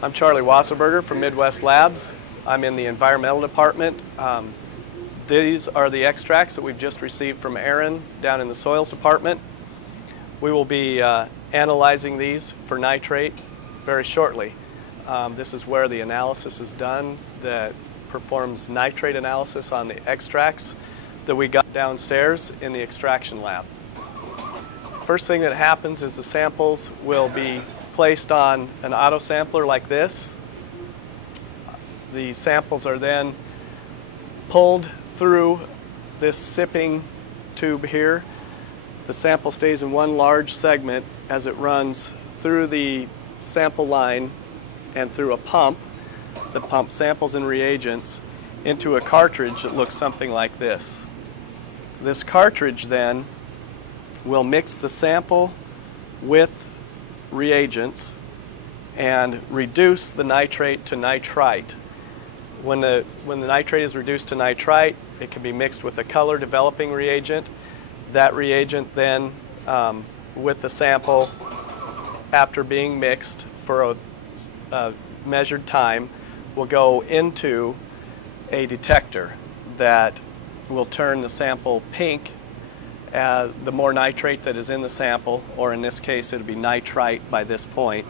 I'm Charlie Wasserberger from Midwest Labs. I'm in the environmental department. These are the extracts that we've just received from Aaron down in the soils department. We will be analyzing these for nitrate very shortly. This is where the analysis is done that performs nitrate analysis on the extracts that we got downstairs in the extraction lab. First thing that happens is the samples will be placed on an auto sampler like this. The samples are then pulled through this sipping tube here. The sample stays in one large segment as it runs through the sample line and through a pump. The pump samples and reagents into a cartridge that looks something like this. This cartridge then will mix the sample with reagents and reduce the nitrate to nitrite. When the nitrate is reduced to nitrite, it can be mixed with a color developing reagent. That reagent then, with the sample, after being mixed for a measured time, will go into a detector that will turn the sample pink. The more nitrate that is in the sample, or in this case it would be nitrite by this point,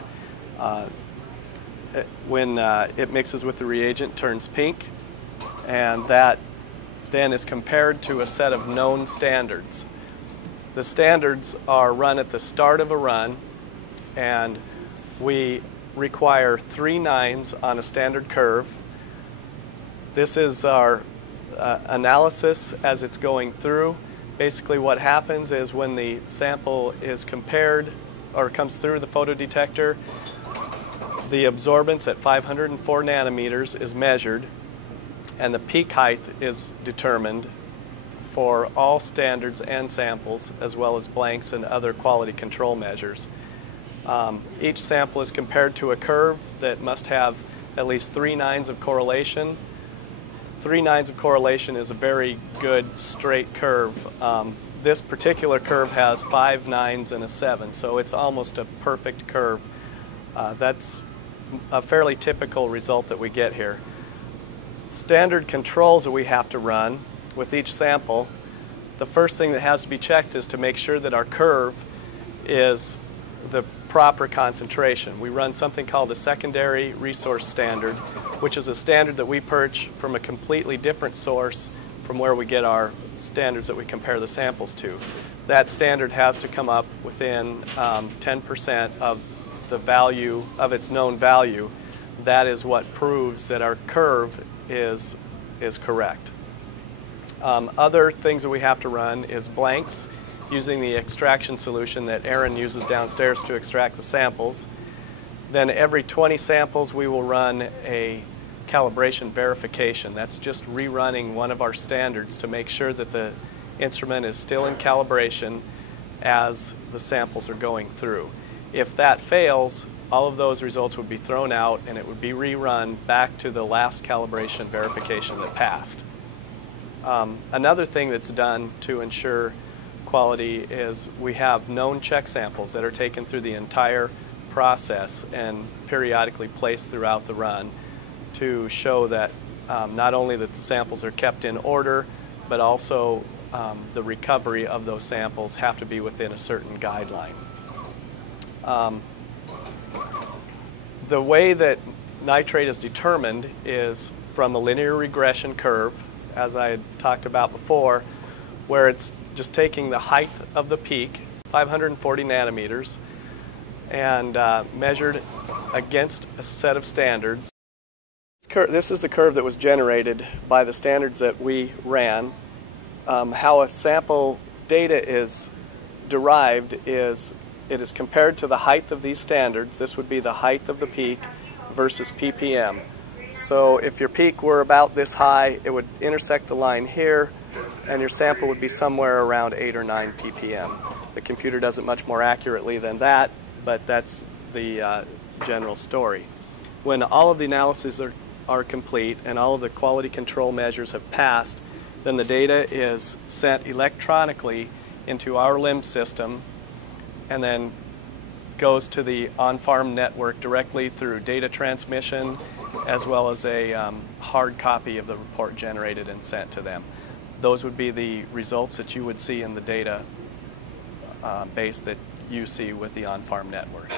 when it mixes with the reagent, turns pink, and that then is compared to a set of known standards. The standards are run at the start of a run, and we require 3 nines on a standard curve. This is our analysis as it's going through. Basically what happens is when the sample is compared or comes through the photodetector, the absorbance at 504 nanometers is measured and the peak height is determined for all standards and samples, as well as blanks and other quality control measures. Each sample is compared to a curve that must have at least 3 nines of correlation. 3 nines of correlation is a very good straight curve. This particular curve has 5 nines and a 7, so it's almost a perfect curve. That's a fairly typical result that we get here. Standard controls that we have to run with each sample, the first thing that has to be checked is to make sure that our curve is the proper concentration. We run something called a secondary resource standard, which is a standard that we purge from a completely different source from where we get our standards that we compare the samples to. That standard has to come up within 10% of the value of its known value. That is what proves that our curve is correct. Other things that we have to run is blanks using the extraction solution that Aaron uses downstairs to extract the samples. Then every 20 samples we will run a calibration verification. That's just rerunning one of our standards to make sure that the instrument is still in calibration as the samples are going through. If that fails, all of those results would be thrown out and it would be rerun back to the last calibration verification that passed. Another thing that's done to ensure quality is we have known check samples that are taken through the entire process and periodically placed throughout the run to show that not only that the samples are kept in order, but also the recovery of those samples have to be within a certain guideline. The way that nitrate is determined is from a linear regression curve, as I had talked about before, where it's just taking the height of the peak, 540 nanometers, and measured against a set of standards. This is the curve that was generated by the standards that we ran. How a sample data is derived is it is compared to the height of these standards. This would be the height of the peak versus ppm. So if your peak were about this high, it would intersect the line here, and your sample would be somewhere around 8 or 9 ppm. The computer does it much more accurately than that, but that's the general story. When all of the analyses are complete and all of the quality control measures have passed, then the data is sent electronically into our LIMS system, and then goes to the on-farm network directly through data transmission, as well as a hard copy of the report generated and sent to them. Those would be the results that you would see in the data base that you see with the on-farm network.